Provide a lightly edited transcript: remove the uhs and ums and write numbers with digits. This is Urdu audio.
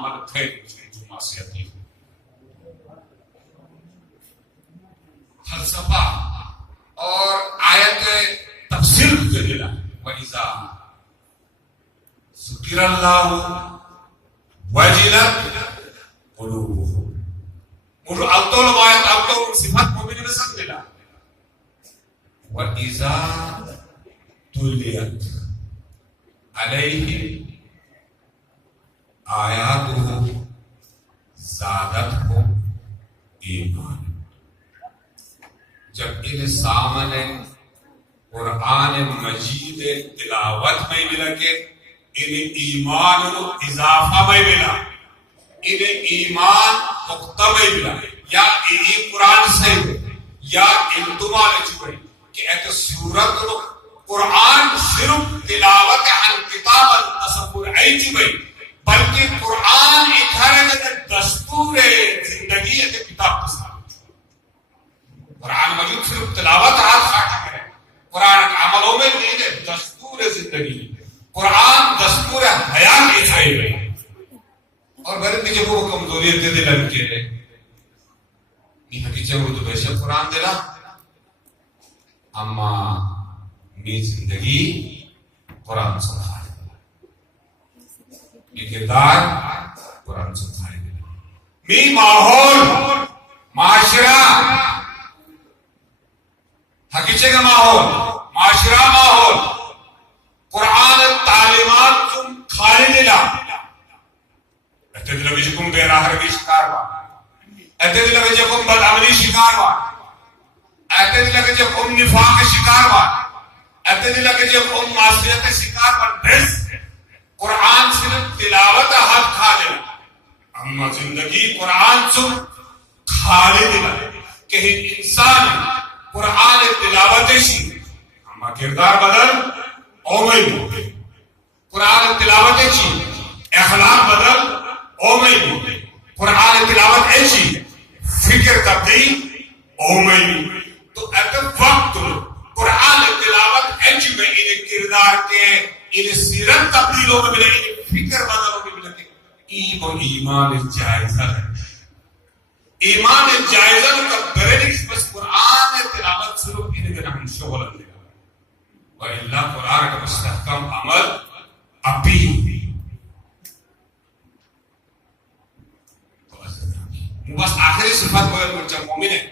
عمل تھے جو معصیتی فلسفہ اور آیت تفسیر کے دلا وَإِذَا ذُكِرَ اللَّهُ وَجِلَتْ قُلُوبُهُمْ مجھے الطول آیت الطول صفت مومن میں سب دلا وَإِذَا تُلِيَتْ عَلَيْهِمْ آیاتُهُ زَادَتْهُمْ ایمان جب ان سامنے قرآن مجید تلاوت میں ملا کے انہیں ایمان اضافہ میں ملا انہیں ایمان پختہ میں ملا یا یہ قرآن سے یا انتما لچوئی کہ ایک سورت قرآن صرف تلاوت عن کتاب تصور ای چوئی بلکہ قرآن ایک دستور زندگی ایک کتاب تصور قرآن مجید صرف تلاوت ہاتھ خاٹا کرے قرآن عملوں میں نہیں ہے دستور زندگی قرآن دستور حیات ایسائی ہے اور غریب کی جب وہ کمزوری دے لگ کے یہ حقیقت وہ تو بیشک قرآن دلا اما می زندگی قرآن سکھائے دلا یہ کردار قرآن سکھائے دلا می ماحول معاشرہ حقیقت کا ماحول معاشرہ ماحول قرآن تعلیمات تم خالی دلا اتے دل وچ بے راہی شکار وا اتے دل وچ بدعملی شکار وا اتے دل وچ نفاق شکار وا اتے دل وچ معصیت شکار وا بس قرآن صرف تلاوت ہاتھ کھا دے اما زندگی قرآن تم خالی دلا کہ انسان قرآن تلاوت شی اما کردار بدل اومئی قرآن تلاوت شی اخلاق بدل اومئی قرآن تلاوت ایسی فکر تبدیل اومئی تو ایک وقت قرآن تلاوت ایسی میں انہیں کردار کے انہیں سیرت تبدیلوں میں ملے انہیں فکر بدلوں میں ملے ایمان جائزہ ہے ایمان جائزہ کا بریڈکس بس قرآن تلاوت صرف انہیں کے نام شغل دے گا وَإِلَّا قرآن کا مستحکم عمل اپی بس آخری صفت کو جب مومن ہے